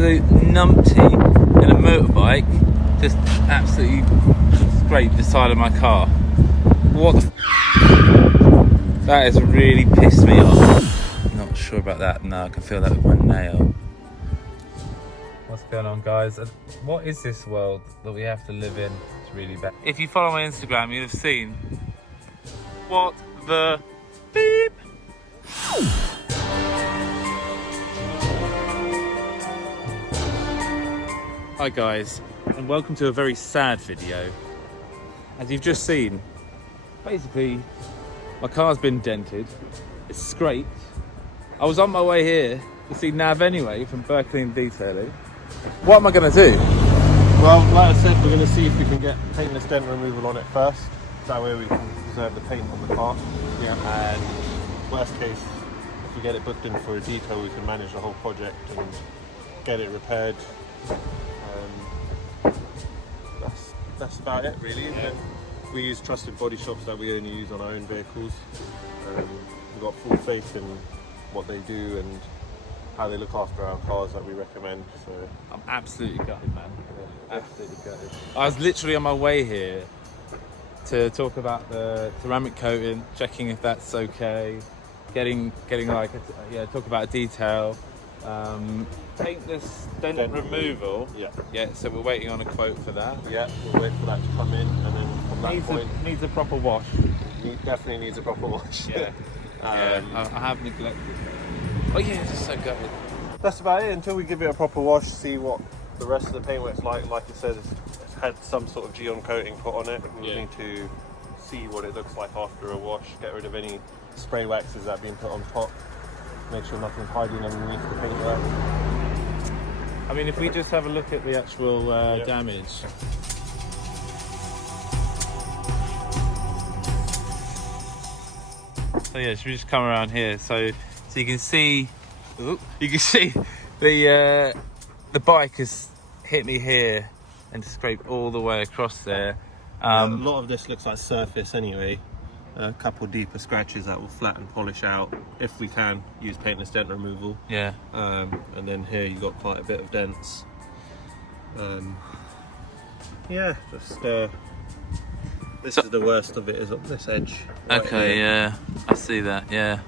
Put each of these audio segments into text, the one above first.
absolute numpty in a motorbike just absolutely scraped the side of my car. What the that has really pissed me off. Not sure about that. No, I can feel that with my nail. What's going on, guys? What is this world that we have to live in? It's really bad. If you follow my Instagram, you'll have seen what the beep. Hi guys, and welcome to a very sad video. As you've just seen, basically my car's been dented, it's scraped. I was on my way here to see Nav anyway from Birklean Detailing. What am I going to do? Well, like I said, we're going to see if we can get paintless dent removal on it first. That way we can preserve the paint on the car. Yeah. And worst case, if we get it booked in for a detail, we can manage the whole project and get it repaired. That's about it, really. Yeah. We use trusted body shops that we only use on our own vehicles. We've got full faith in what they do and how they look after our cars that we recommend. So I'm absolutely gutted, man. Yeah, absolutely gutted. I was literally on my way here to talk about the ceramic coating, checking if that's okay, getting like talk about a detail. Paintless dent removal. Yeah. So we're waiting on a quote for that. Yeah, we'll wait for that to come in, and then from that point, needs a proper wash. Definitely needs a proper wash. Yeah. I have neglected. Oh yeah, it's just so gutted. That's about it. Until we give it a proper wash, see what the rest of the paintwork's like. Like I said, it's had some sort of Geon coating put on it. We need to see what it looks like after a wash. Get rid of any spray waxes that have been put on top. Make sure nothing's hiding underneath the paintwork. I mean, if we just have a look at the actual damage. So yeah, should we just come around here? So you can see, the bike has hit me here and scraped all the way across there. A lot of this looks like surface anyway. A couple deeper scratches that will flatten, polish out. If we can use paintless dent removal. Yeah. And then here you got quite a bit of dents. Yeah, just this is the worst of it, is up this edge. Right okay, here. Yeah, I see that. Yeah.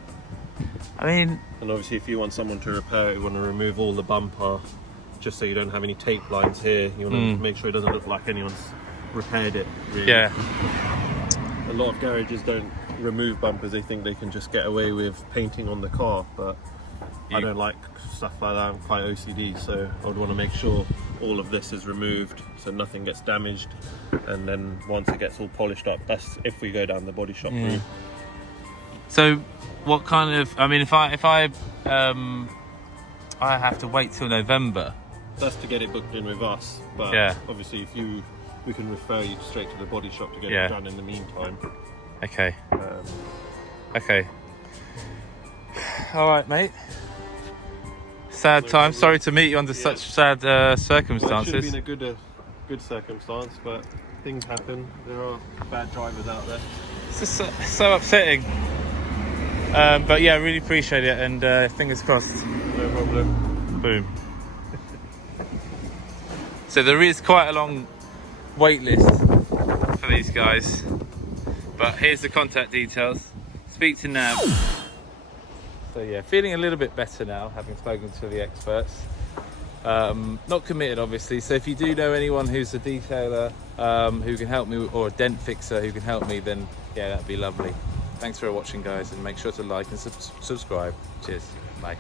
I mean, and obviously, if you want someone to repair it, you want to remove all the bumper, just so you don't have any tape lines here. You want to make sure it doesn't look like anyone's repaired it. Really. Yeah. A lot of garages don't remove bumpers. They think they can just get away with painting on the car, but I don't like stuff like that. I'm quite OCD, so I would want to make sure all of this is removed so nothing gets damaged, and then once it gets all polished up, that's if we go down the body shop route. So what kind of, I mean, if I have to wait till November, that's to get it booked in with us, but obviously we can refer you straight to the body shop to get it done in the meantime. Okay. Okay. All right, mate. Sad time. Sorry to meet you under such sad circumstances. Well, it should have been a good circumstance, but things happen. There are bad drivers out there. It's just so upsetting. But yeah, I really appreciate it, and fingers crossed. No problem. Boom. So there is quite a long wait list for these guys, but here's the contact details. Speak to Nav. So yeah, feeling a little bit better now, having spoken to the experts. Not committed, obviously, so if you do know anyone who's a detailer who can help me, or a dent fixer who can help me, then yeah, that'd be lovely. Thanks for watching, guys, and make sure to like and subscribe. Cheers. Bye.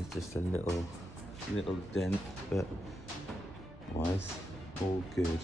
There's just a little dent, but otherwise all good.